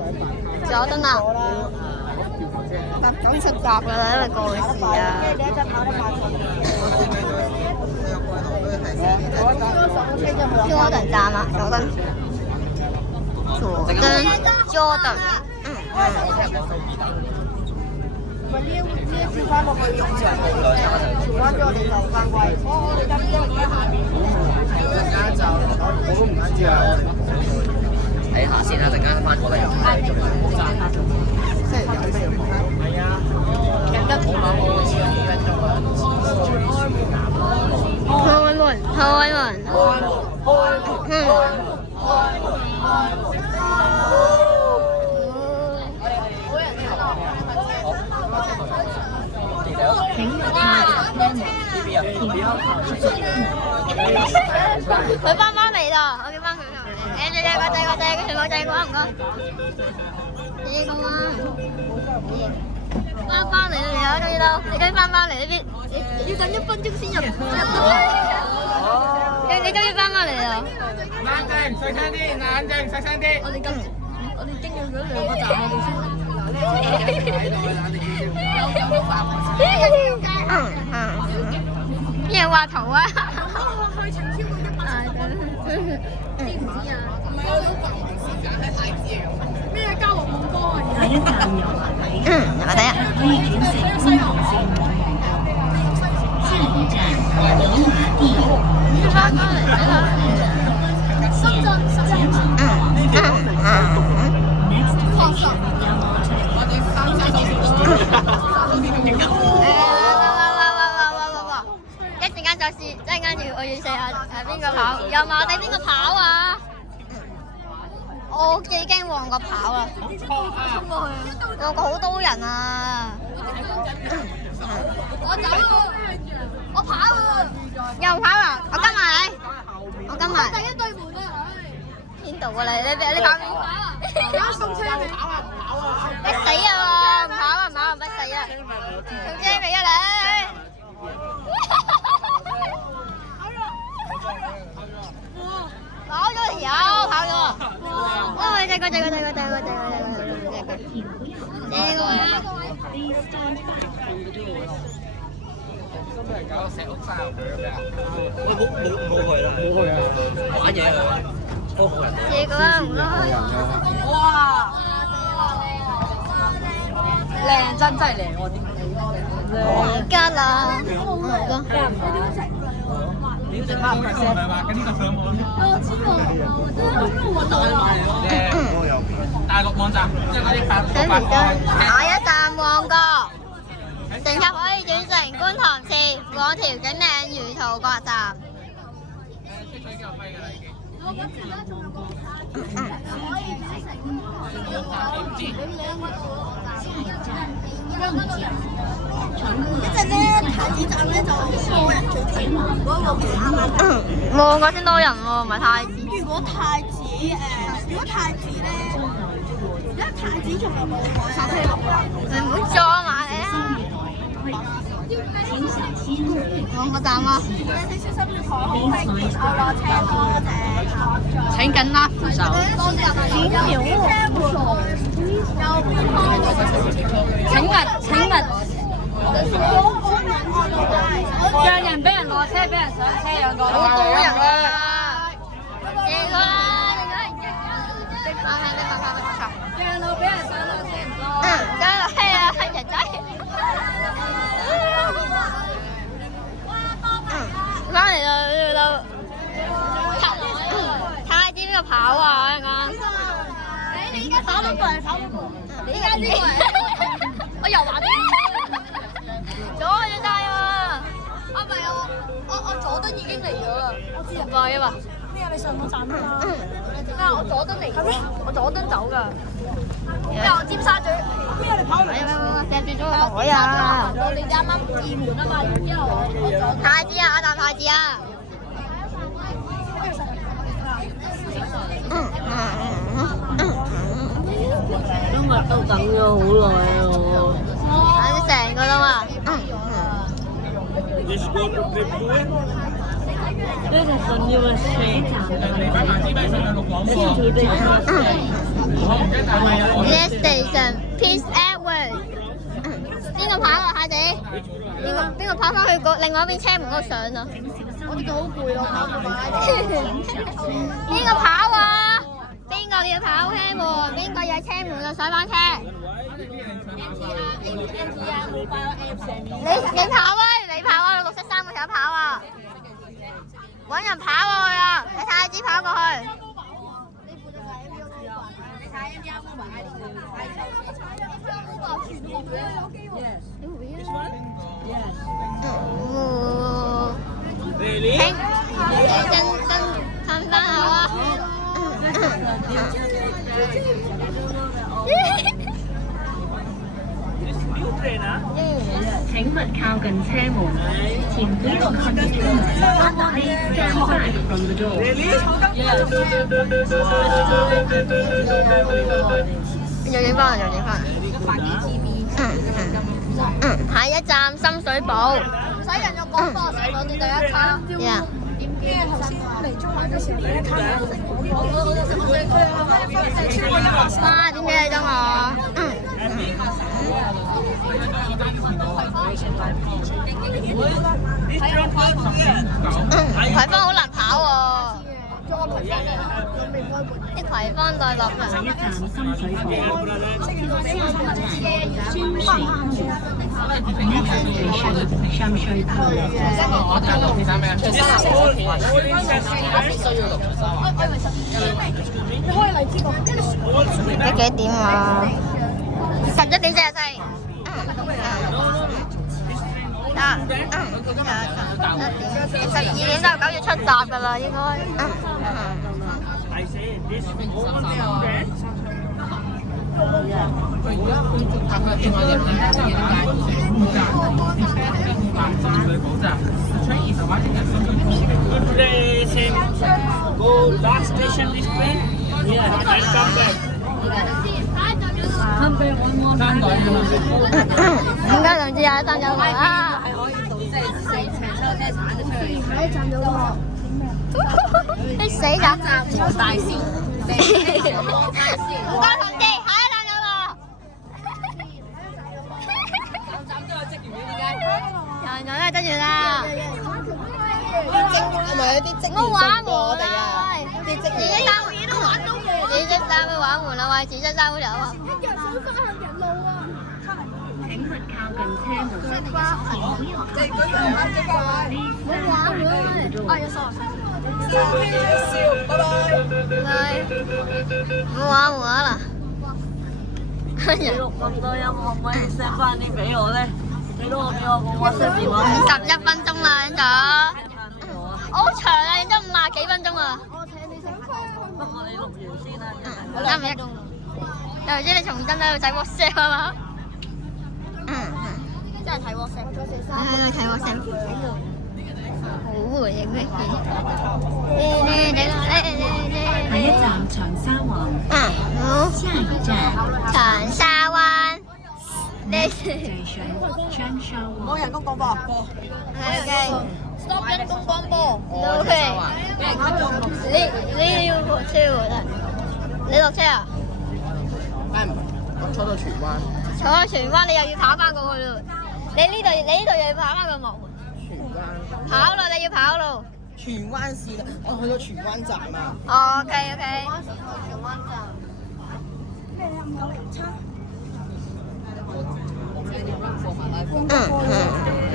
佐敦啊！咁出閘㗎啦，因為過時啊。Jordan 站啊，佐敦。Jordan。呢一次翻落去用場，調翻咗我哋就翻歸。我都唔知啊。睇下先啦，陣間翻過嚟又係做冇揸。係啊，記得好嘛？開門。请勿踏入佢翻嚟啦，我叫翻佢嚟。個仔，佢全部仔講唔該。呢個啊，翻嚟啦，終於到，你跟翻嚟呢邊，要等1分鐘先入得嚟。你終於翻嚟啦。冷靜，細聲啲，冷靜，細聲啲。我哋經過咗2個站，我哋先。邊人畫圖啊？去程超會100知唔知啊？唔係我都發時間喺太子嚟㗎。咩交流咁多啊？下一站油麻地，我睇下。可以轉乘東航線。下一站油麻地，深圳。Next station Yamato。一陣間再試，一陣間我要試下係邊個跑，油麻地邊個跑啊？我已經旺角跑啦，旺角好多人啊！我走喎，我跑喎，又跑啊！我跟埋你，我跟埋。第一對門啊！邊度啊你跑邊？而家送車未？逼死啊！唔跑逼死啊！送車未啊你？跑咗條，跑咗。哇！正個。請不要下車。Please stand back from the doors。真係搞到石屋山入去咁樣。冇去啦，玩嘢啊！多好人。這個唔該。哇！靚真係靚喎，點而家啦，你食蝦唔係先？係嘛？跟呢個上網。我知喎，大陸網站，即係嗰啲888。下一站旺角，乘客可以轉乘觀塘線往調景嶺魚圖角站。出水機又飛㗎啦已經。我嗰時咧仲有個可以轉乘觀塘線嘅話，你2個度正甲。一陣咧，太子站咧就冇人最前嗰個啱啱。旺角先多人喎，唔係太子。如果太子咧，因為太子仲有冇海沙車路啊？你唔好撞埋嚟啊！旺角站啊！你小心啲坐好飛，我落車多謝。請緊握扶手。請勿讓人俾人落車，俾人上車，兩個好多人啊！正啊！讓路俾人上落車唔該。真係啊，人仔。翻嚟啦，太子邊個跑啊？啱啱。你依家跑到過嚟，你依家呢個嚟。我又玩左咗晒喎。啊唔係啊，我佐敦已經嚟咗啦。我知啊。唔係啊嘛。咩啊？你上個站啊嘛？啊，我佐敦嚟，我佐敦走㗎。咩我尖沙咀。咩啊？你跑嚟？掟住咗個台啊！我哋啱啱二門啊嘛，然之後我太子啊，打太子啊！今日都等咗好耐咯。等咗成個鐘啊！呢條信要嘅水站係條地下。Next station, Prince Edward。邊個跑啊？太子？邊個跑翻去另外一邊車門嗰度上啊？我哋好攰咯，跑唔埋。邊個跑啊？邊個要跑車門？邊個要喺車門度上翻車？你跑啊！你跑啊！綠色衫嗰條跑啊！揾人跑過去啊！你太子跑過去。撐翻好啊！請勿靠近車門，前邊個 conductor please stand back from the door。又影翻，又影翻。下一站深水埗。唔使人肉廣播，我哋第一卡。呀。因為頭先嚟中環嘅時候，第一卡哇！點解你等我？葵芳好難跑喎。啲葵芳代落下一站深水埗。上水埗。你可以嚟知個。而家幾點啊？11:44。12點都9月出閘㗎啦，應該。點解兩支啊？3有6啊！你死咗！大線，唔該同志，下一站有落。人人都係得住啦。我玩門啊！紫色衫都玩到門。紫色衫去玩門啦，喂！紫色衫嗰條啊！請勿靠近車門，前邊個 conductor唔好玩門啊啦！你錄咁多音，可唔可以 send 翻啲俾我咧？俾到我俾我個 WhatsApp 電話。11分鐘啦，影咗。好長啊，影咗50幾分鐘啊！不過你錄完先啦。得唔得？又唔知你重新喺度睇 WhatsApp 啊嘛？真係睇 WhatsApp。睇 WhatsApp。好回應咩？下一站長沙灣。好。下一站長沙灣。Station 長沙灣。我人工廣播。OK。Stop 人工廣播。OK。你要落車喎？你落車啊？我坐到荃灣。坐到荃灣，你又要跑翻過去咯。你呢度又要跑翻個幕門。荃灣。跑咯，你要跑咯。荃灣線，我去到荃灣站啊。OK。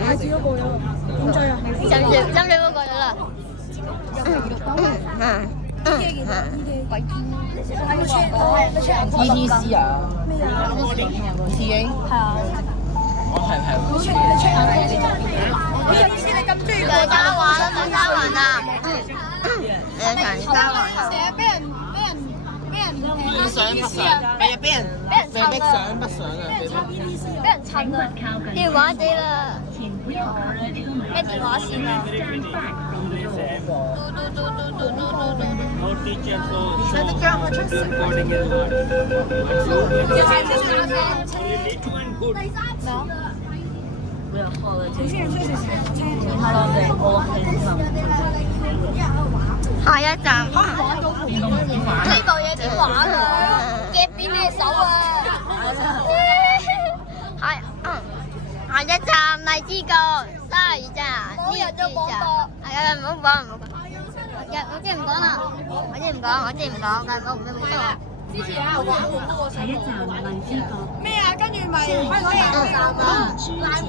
太子嗰個有點追啊？針水嗰個咗啦。鬼堅，係個車 ETC 啊，侍應係啊。我係長沙灣啦，長沙灣啊，長沙灣啊。成日俾人想不想？俾人俾人被逼想不想啊？俾人襯啊！電話機啦，咩電話線啊？下一站。呢部嘢點玩啊？夾邊咩手啊？下一站荔枝角鯊魚站，冇人做廣播。係啊，唔好講，唔好講。我知唔講啦，我知唔講，但係我唔會冇錯。之前啊玩好多下一站荔枝角。咩啊？跟住咪開嗰人拉門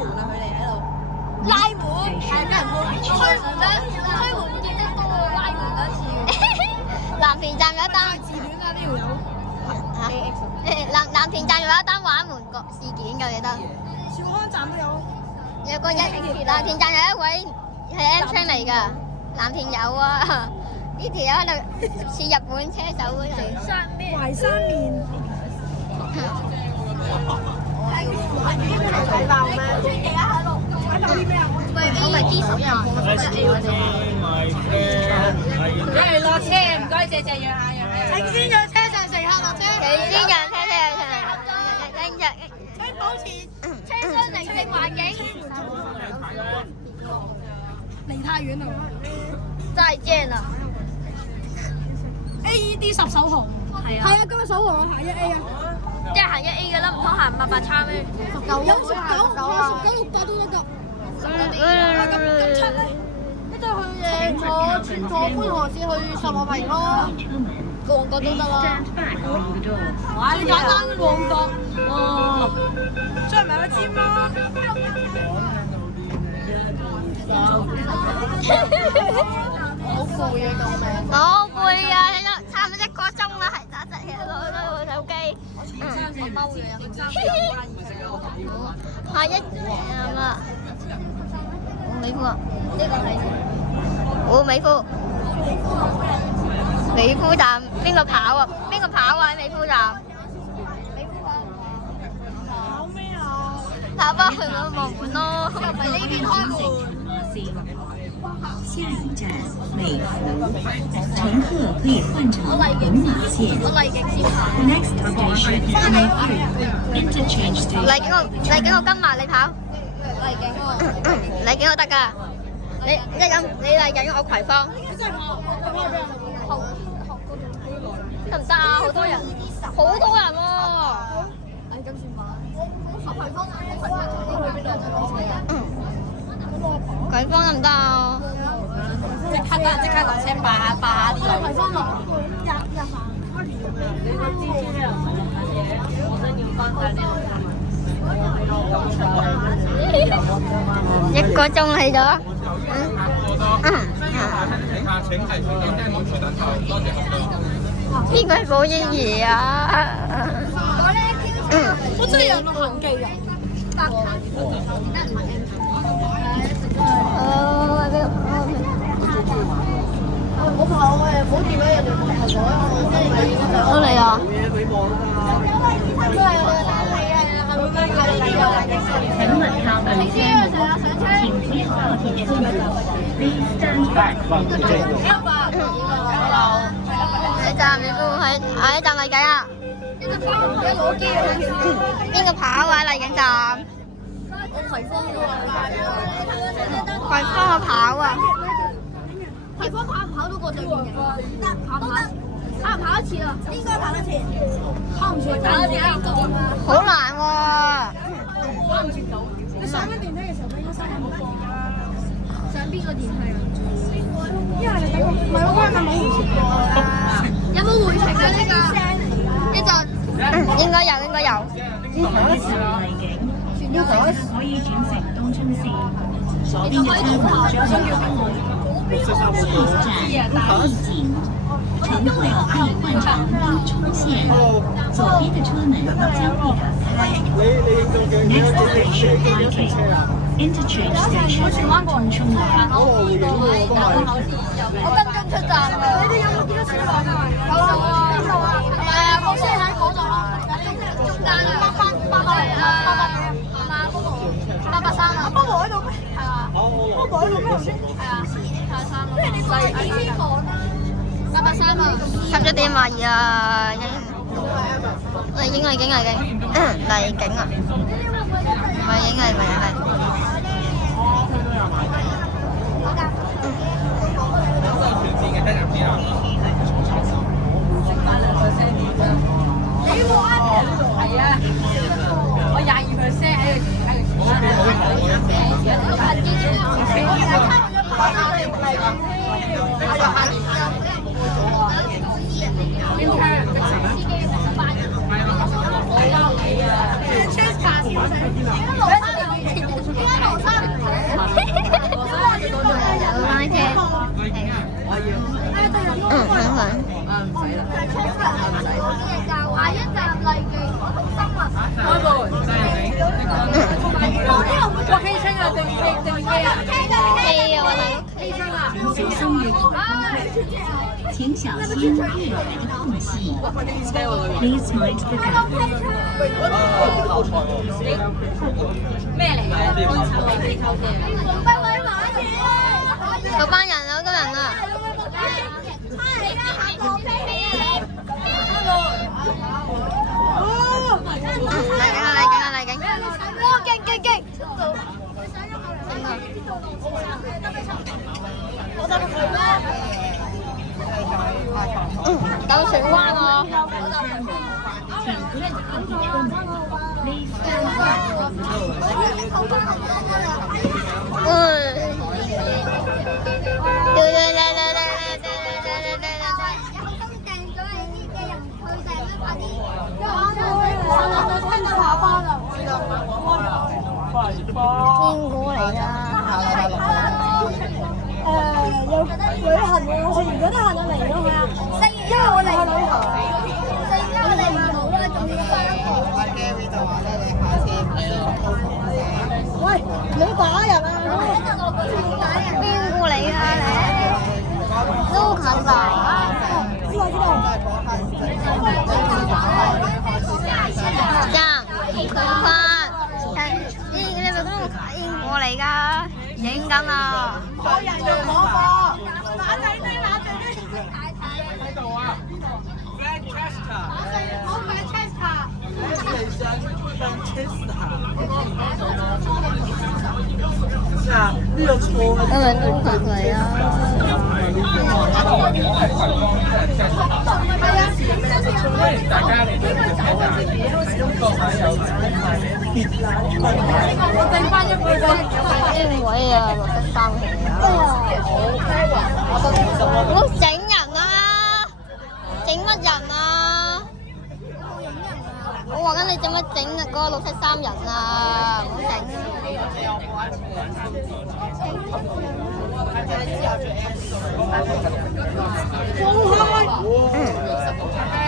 啊！佢哋喺度拉門係俾人開門見得多過拉門一次。藍田站有一單自戀啊！呢條友藍田站有一單玩門角事件嘅，記得。兆康站都有。有個藍田站有一位係 M 車嚟㗎，藍田有啊，呢條友喺度似日本車手嗰陣。淮山面。睇爆咩？喂，我咪啲手人。落車，唔該，謝謝讓下讓下。請先讓車上乘客落車。你先人聽請保持車廂寧靜環境。離太遠啦。再見啦。 AED 10手行。係啊。係啊，今日手行我行1A 啊。即係行1A 嘅啦，唔通行800叉咩？有19，我19、68都得㗎。咁7咧？一就去坐觀塘線去十和平咯，旺角都得啦。最簡單旺角。哦。再埋個尖啦。好攰啊！救命！好攰啊！差唔多1個鐘啦，係打直嘅攞部手機。下一站啦，胡美孚啊，呢個係胡美孚。美孚站邊個跑啊？邊個跑啊？喺美孚站。跑咩啊？跑翻去嗰個門咯。又唔係呢邊開門。下一站美孚，乘客可以换乘红马线。Next station 美孚 Interchange Station。荔景我跟埋你跑。荔景我得㗎。你荔景我葵芳。得唔得啊？好多人喎。咁算吧。葵芳得唔得啊？即刻落車霸下啲人。葵芳落1個鐘去咗。邊個係寶英兒啊？我真係有行記㗎。我跑嘅，冇掂咗人哋跑咗，我嚟啊！请稳靠本线，请接到铁出口。Please stand back from the table。下一站美孚，下一站荔景啊！邊個跑啊？荔景站。葵芳我跑啊！葵芳跑到過對面嘅，跑唔跑得切啊？應該跑得切，跑唔切好難喎！你上緊電梯嘅時候，應該閂門啦。上邊個電梯啊？因為你等我，唔係我嗰日咪冇回程有冇回程啊？呢陣應該有。荔景，大家可以轉乘東涌線，左邊嘅車門將會打開。下一站大義線，乘客可以換乘東涌線。左边的车门将会打开。Next station Highgate Interchange Station 衝衝來。我登緊出站啦！你哋有冇見到小學啊？有啊，係啊，個車喺嗰度啦，中間啊，八三啊，菠蘿喺度咩？係啊，菠蘿喺度咩？係啊，83咯。你快啲講啦！883啊！11點12啊，已經嚟景啊！唔係影係。係啊，我22%喺下一站荔記生物。開門。哇！氣清啊，定機啊？機啊，我哋。請小心月台，請小心月台的空隙。Please mind the gap。咩嚟嘅？嗰班人啊，好多人啊！嚟緊！哇，勁！有水灣喎。邊個嚟㗎？有旅行喎，我哋而家都行咗嚟咯，係啊。因為我嚟旅行，因為我哋唔好啦，仲要3個。阿 Gary 就話咧，你下次喂，唔好打人啊！邊個嚟㗎你？Lucas啊！知道。佢翻，你咪嗰個英國嚟㗎，影緊啊！冇人用我貨，冷靜啲。喺度啊 ！Manchester。我 Manchester。啊，呢個錯啊！因為都係佢啊。大家嚟呢個走啊！我整翻一杯先。位啊，落得生氣啊！唔好整人啊！整乜人啊？我話緊你做乜整嗰個673人啊？唔好整啊！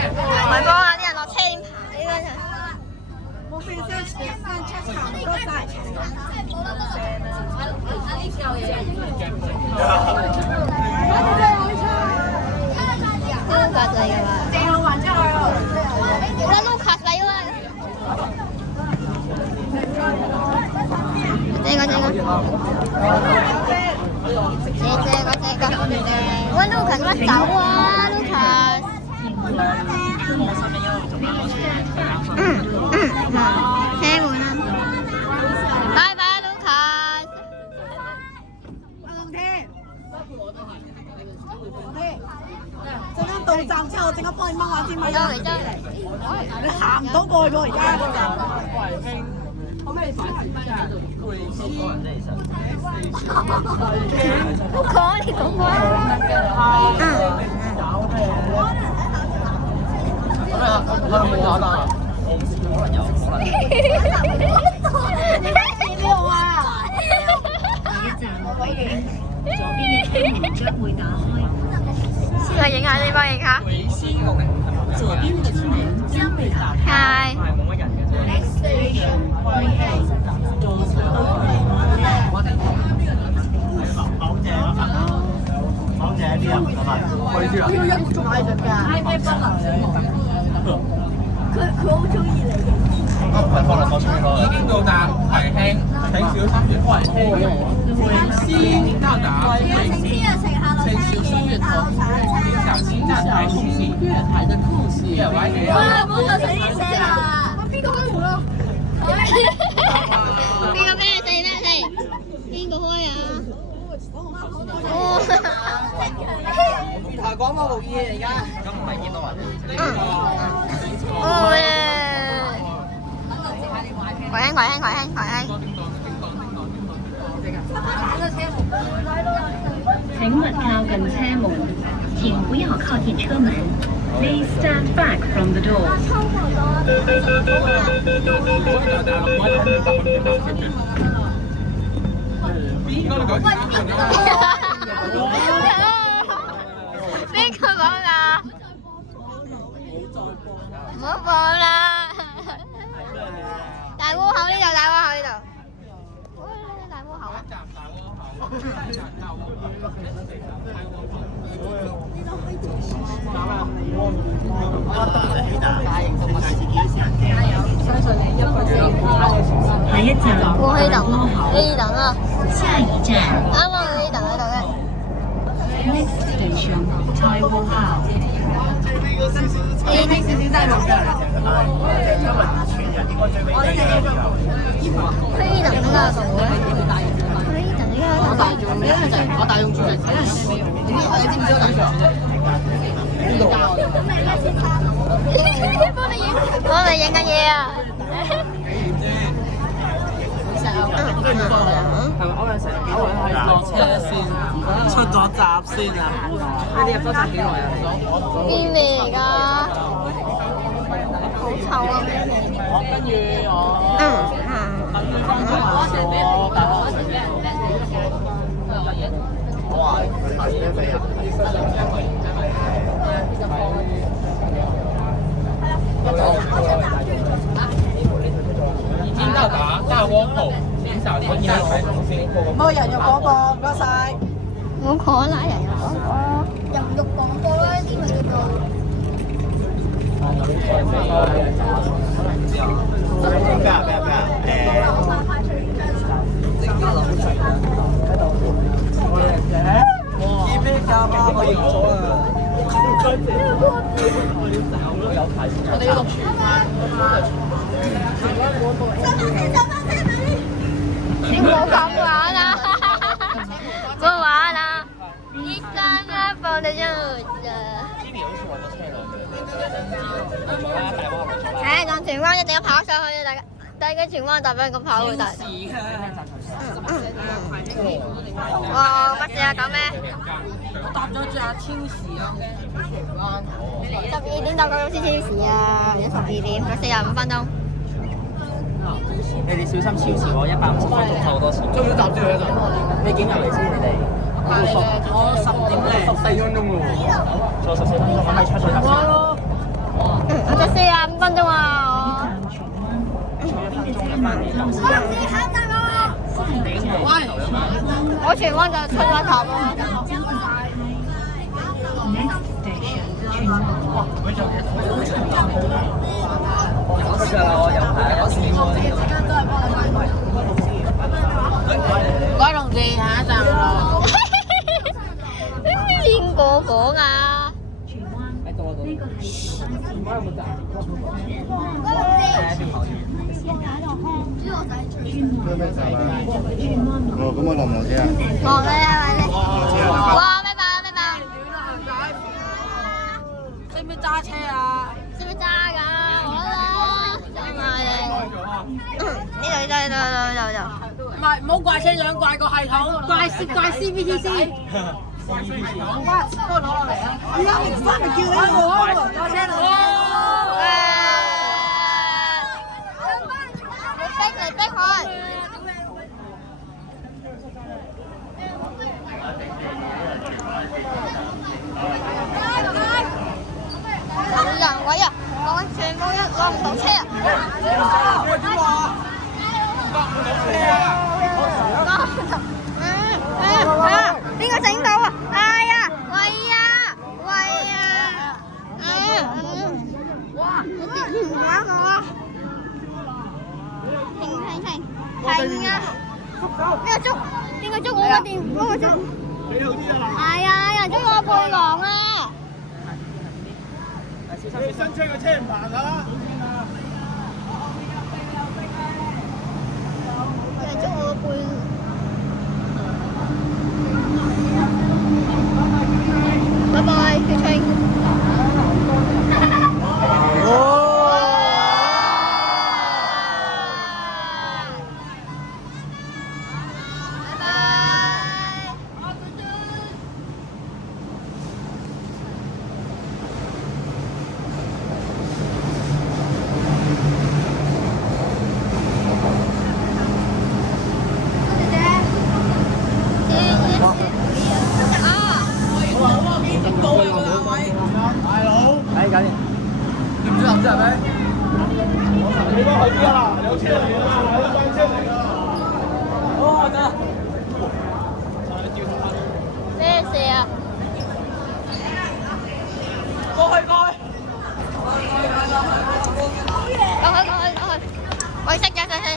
唔係幫下啲人落車點排呢個？我飛車翻出場唔該晒。Lucas 嚟㗎嘛？正好還出去咯。好啦 ，Lucas 嚟喎。這個。喂 ，Lucas 乜走啊 ？Lucas。車門啊！拜拜 ，Lucas。陣間到站之後，陣間幫你掹下先咪得。你行唔到過去喎，而家。可唔可以反轉翻啊？我講你講話。冇打單啊！你冇啊！下一站回京，左邊嘅車門將會打開。嚟影下呢，幫影下。左邊嘅車門將會打開。係。冇乜人嘅。好正啲人係咪？去啲人。唔係放落我出嚟。已經到達葵興，請小心月葵興。先到達葵興，請小心月頭，請小心站台空隙，月台的空隙。月位你好。邊個開門啊？邊個咩四？邊個開啊？月台廣播無意嚟㗎。咁唔係見到人。葵興。請勿靠近車門，請不要靠近車門。Please stand back from the doors。邊個講先啊？邊個講㗎？唔好放啦！大窩口呢度。大窩口啊！下一站我可以等啊！下一站啱啱可以等喺度嘅。 Next station Taiwan House。少真係冇㗎。可以等㗎，我大眾咧就係我大眾主席。你知唔知我大眾主席？我哋影緊嘢啊！我哋成日係落車先，出咗閘先啊！你入咗閘幾耐啊？邊味嚟㗎？好臭啊！跟住我哇！係咩味啊？已經到達大窩口，請小心站台空隙。冇人肉廣播，唔該晒。冇可能人肉廣播，人肉廣播啦，呢啲咪叫做。咩啊？見咩價碼可以咗啊？我哋要錄全班。你冇咁玩啊！冇玩啊！依家咧放你出去啊！當荃灣一定要跑上去啊！大家荃灣就俾咁跑去大。哇！乜事啊？講咩？我搭咗隻超時啊！ 12點搭到公司超時啊！而家12點，仲有45分鐘。你哋小心超時喎，150分鐘扣好多錢。仲要搭住佢一陣。你幾入嚟先？你哋？我10點零14分鐘喎。仲有14分鐘，咁咪出咗搭車。我仲45分鐘啊！我荃灣就出咗頭咯。 Next station 荃灣。出咗啦，我又係有時改龍記下一站咯。邊個講啊？荃灣呢個係哦，咁我落唔落車啊？落咧，哇！咩爆？識唔識揸車啊？識唔識揸㗎？我啦，想買你。呢度。唔係，唔好怪車長，怪個系統，怪 CVTC。哇！幫我攞落嚟啊！而家唔翻嚟叫你我，架車佬。你逼佢。冇人位啊！我全部人。過唔到車啊！喂，點話？過唔到車啊！邊個整到啊？哎呀，喂啊，喂啊！哇！你跌唔玩我啊？停啊！邊個捉我個電？邊個捉？係啊！有人捉我背囊啊！你新車嘅車唔行啊！有人捉我個背。拜拜，決清。你幫佢知啦，有車嚟啦。